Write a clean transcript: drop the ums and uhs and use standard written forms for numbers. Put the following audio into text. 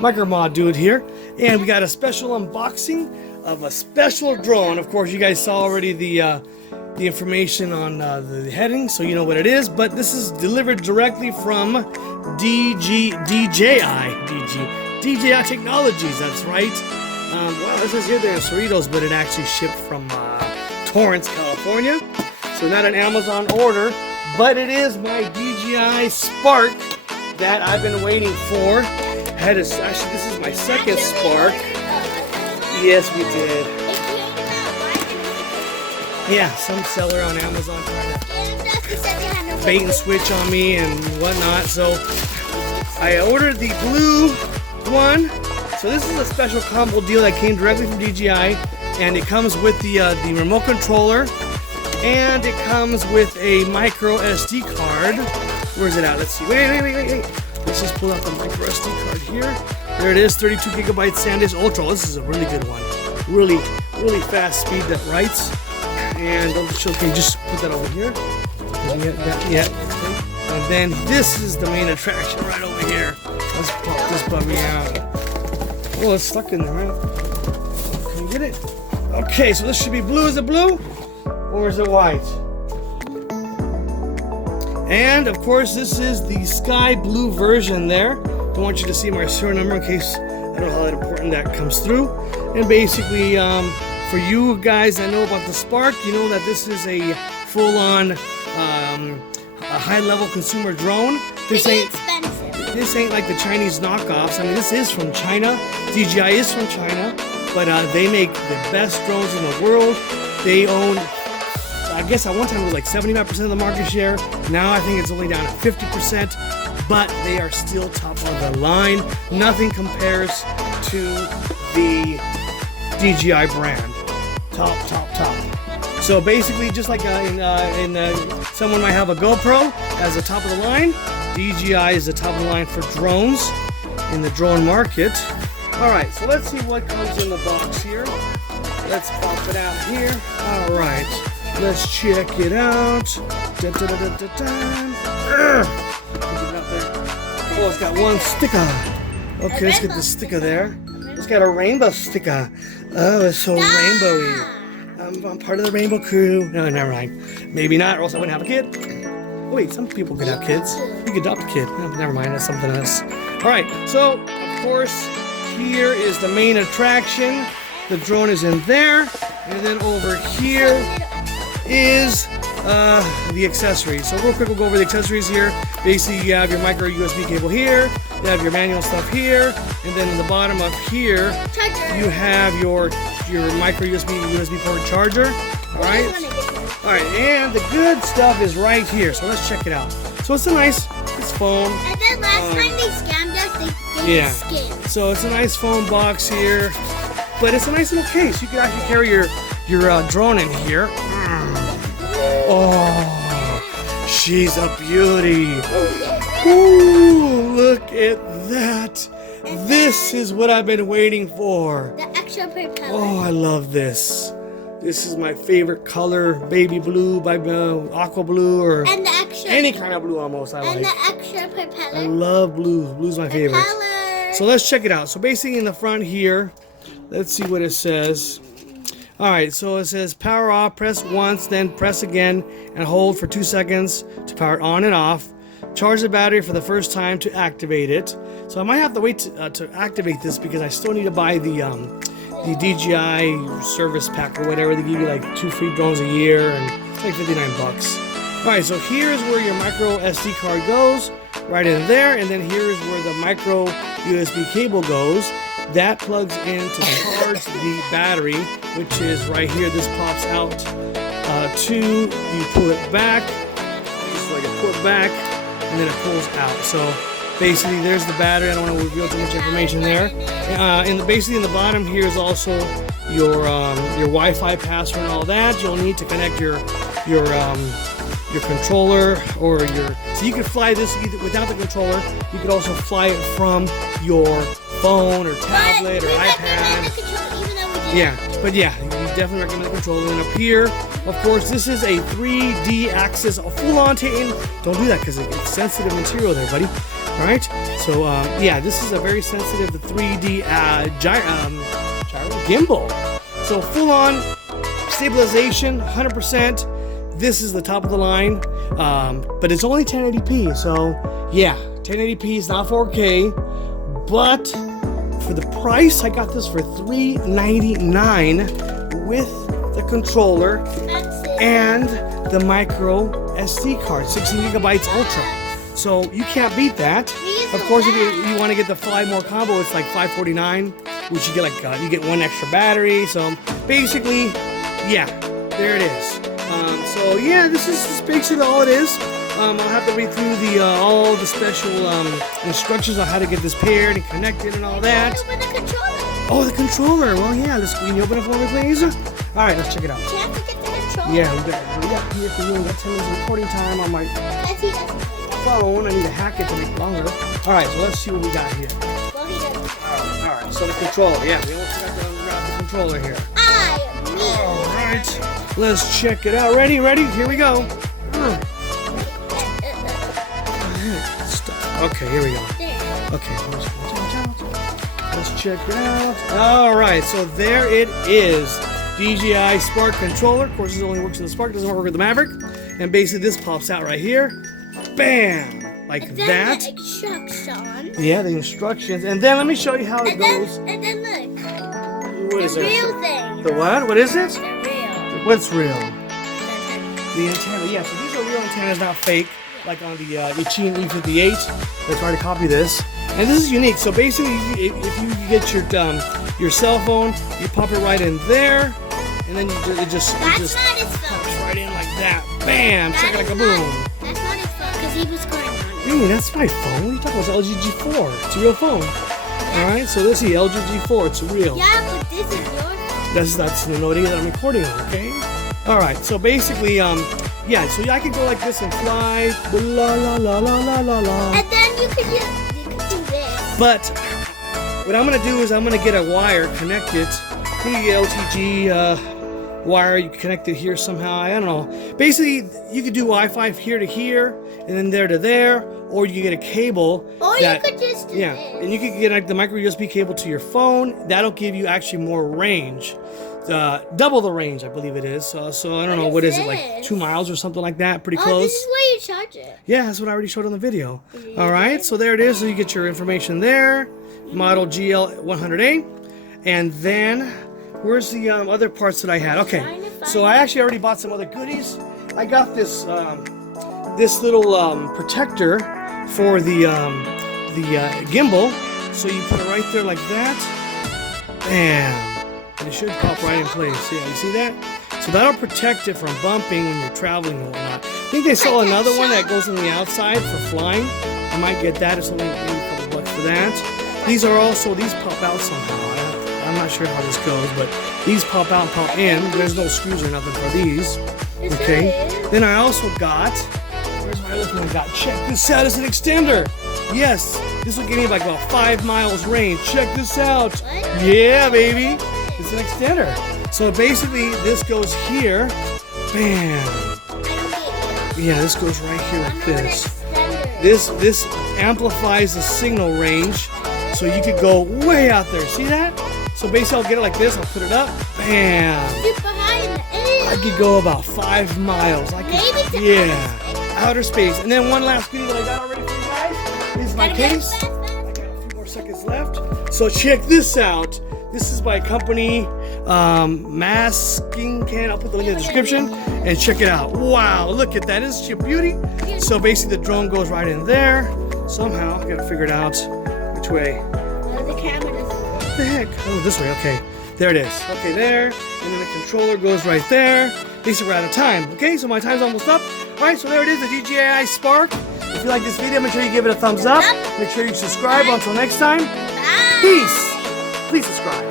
Micro Mod Dude here, and we got a special unboxing of a special drone. Of course, you guys saw already the information on the heading, so you know what it is. But this is delivered directly from DJI Technologies. That's right. Well, it says here they're in Cerritos, but it actually shipped from Torrance, California. So not an Amazon order, but it is my DJI Spark that I've been waiting for. Actually, this is my second Spark. Yes, we did. Yeah, some seller on Amazon trying to bait and switch on me and whatnot. So I ordered the blue one. So this is a special combo deal that came directly from DJI, and it comes with the remote controller, and it comes with a micro SD card. Where's it at? Let's see. Wait. Let's just pull out the micro SD card here. There it is, 32 gigabyte SanDisk Ultra. This is a really good one. Really fast speed that writes. And okay, just put that over here. Yeah. And then this is the main attraction right over here. Let's pop this puppy out. Oh, it's stuck in there, right? Can you get it? Okay, so this should be blue. Is it blue? Or is it white? And of course, this is the sky blue version there. Don't want you to see my serial number in case I don't know how that important that comes through. And basically, for you guys that know about the Spark, you know that this is a full-on, a high-level consumer drone. This ain't like the Chinese knockoffs. I mean, this is from China. DJI is from China, but they make the best drones in the world. They own, I guess at one time it was like 75% of the market share. Now I think it's only down to 50%, but they are still top of the line. Nothing compares to the DJI brand. Top. So basically, just like someone might have a GoPro as the top of the line, DJI is the top of the line for drones in the drone market. All right, so let's see what comes in the box here. Let's pop it out here. All right. Let's check it out. Oh, it's got one sticker. Okay, let's get the sticker there. It's got a rainbow sticker. Oh, it's so rainbowy. I'm part of the rainbow crew. No, never mind. Maybe not, or else I wouldn't have a kid. Oh, wait, some people could have kids. You could adopt a kid. No, never mind, that's something else. All right, so, of course, here is the main attraction. The drone is in there. And then over here is the accessories. So real quick, we'll go over the accessories here. Basically, you have your micro USB cable here, you have your manual stuff here, and then in the bottom up here, you have your micro USB port charger. All right, and the good stuff is right here. So let's check it out. So it's a nice phone. And then last time they scammed us, they gave us skin. So it's a nice phone box here, but it's a nice little case. You can actually carry your drone in here. Oh, she's a beauty. Ooh, look at that. This is what I've been waiting for. The extra propeller. Oh, I love this. This is my favorite color, baby blue, aqua blue, or any kind of blue almost I like. And the extra propeller. I love blue. Blue's my favorite. So let's check it out. So basically in the front here, let's see what it says. Alright, so it says power off, press once, then press again and hold for 2 seconds to power it on and off. Charge the battery for the first time to activate it. So I might have to wait to activate this because I still need to buy the DJI service pack or whatever. They give you like 2 free drones a year and it's like 59 bucks. Alright, so here's where your micro SD card goes, right in there, and then here's where the micro USB cable goes. That plugs in to charge the battery, which is right here. This pops out you pull it back, just like a pull it back, and then it pulls out. So basically there's the battery. I don't want to reveal too much information there. Basically in the bottom here is also your Wi-Fi password and all that. You'll need to connect your controller or so you can fly this either without the controller. You could also fly it from your phone or tablet or iPad. You definitely recommend the controller. And up here, of course, this is a 3D axis, a full-on Titan. Don't do that because it's sensitive material there, buddy. All right. So yeah, this is a very sensitive 3D gyro gimbal. So full on stabilization, 100%. This is the top of the line, but it's only 1080p. So yeah, 1080p is not 4K, but for the price, I got this for $399 with the controller and the micro SD card, 16 gigabytes ultra. So you can't beat that. Of course, if you want to get the Fly More combo, it's like $549, which you get like you get one extra battery. So basically, yeah, there it is. So yeah, this is basically all it is. I'll have to read through the all the special instructions on how to get this paired and connected and all that. Oh, the controller. Well, yeah. Can you open it for me, please? All right, let's check it out. You can't forget the controller. Yeah, we got here for you. We got 10 minutes recording time on my phone. I need to hack it to make it longer. All right, so let's see what we got here. Well, he doesn't. All right. So the controller. Yeah, we almost forgot to unwrap the controller here. All right. Let's check it out. Ready? Here we go. Okay, here we go. Okay, let's check it out. All right, so there it is. DJI Spark controller. Of course, this only works in the Spark, doesn't work with the Maverick. And basically, this pops out right here. Bam! Like that. The instructions. Yeah, the instructions. And then let me show you how it goes. And then look. What is the it? real thing. The what? What is it? The real. What's real? The antenna. Yeah, so these are real antennas, not fake. Like on the Ichin E58, I tried to copy this, and this is unique. So basically, if you get your cell phone, you pop it right in there, and then it just pops right in like that. Bam! Check it like a boom. That's not his phone because he was going on it. That's my phone. What are you talking about? It's LG G4. It's a real phone. All right. So this is LG G4. It's real. Yeah, but this is yours. That's the Noti that I'm recording on. Okay. All right. So basically, yeah, so I can go like this and fly, la la la la la la la. And then you could do this. But what I'm gonna do is I'm gonna get a wire connected, the LTG wire. You connect it here somehow. I don't know. Basically, you could do Wi-Fi here to here, and then there to there, or you could get a cable. Or you could just do this. And you could get like the micro USB cable to your phone. That'll give you actually more range. Double the range, I believe it is. So I don't know, what is it, like 2 miles or something like that? Pretty close. This is where you charge it. Yeah, that's what I already showed on the video. All right, so there it is. So you get your information there. Model GL100A. And then, where's the other parts that I had? Okay, so I actually already bought some other goodies. I got this this little protector for the gimbal. So you put it right there like that. Bam. And it should pop right in place. Yeah, you see that? So that'll protect it from bumping when you're traveling and whatnot. I think they sell another one that goes on the outside for flying. I might get that. It's only maybe a couple bucks for that. These are also, these pop out somehow. I'm not sure how this goes, but these pop out and pop in. There's no screws or nothing for these. Okay. Then I also got, where's my other thing I got? Check this out. It's an extender. Yes, this will give me like about 5 miles range. Check this out. Yeah, baby. It's an extender. So basically, this goes here. Bam. Yeah, this goes right here like this. This amplifies the signal range, so you could go way out there. See that? So basically, I'll get it like this. I'll put it up. Bam. I could go about 5 miles. I could, yeah, outer space. And then one last video that I got already for you guys is my case. I got a few more seconds left. So check this out. This is by company Masking Can. I'll put the link in the description and check it out. Wow, look at that. Isn't she a beauty? So basically the drone goes right in there. Somehow, I gotta figure it out which way. The camera doesn't. What the heck? Oh, this way. Okay, there it is. Okay, there. And then the controller goes right there. Basically, we're out of time. Okay, so my time's almost up. All right, so there it is, the DJI Spark. If you like this video, make sure you give it a thumbs up. Make sure you subscribe. Until next time, peace. Please subscribe.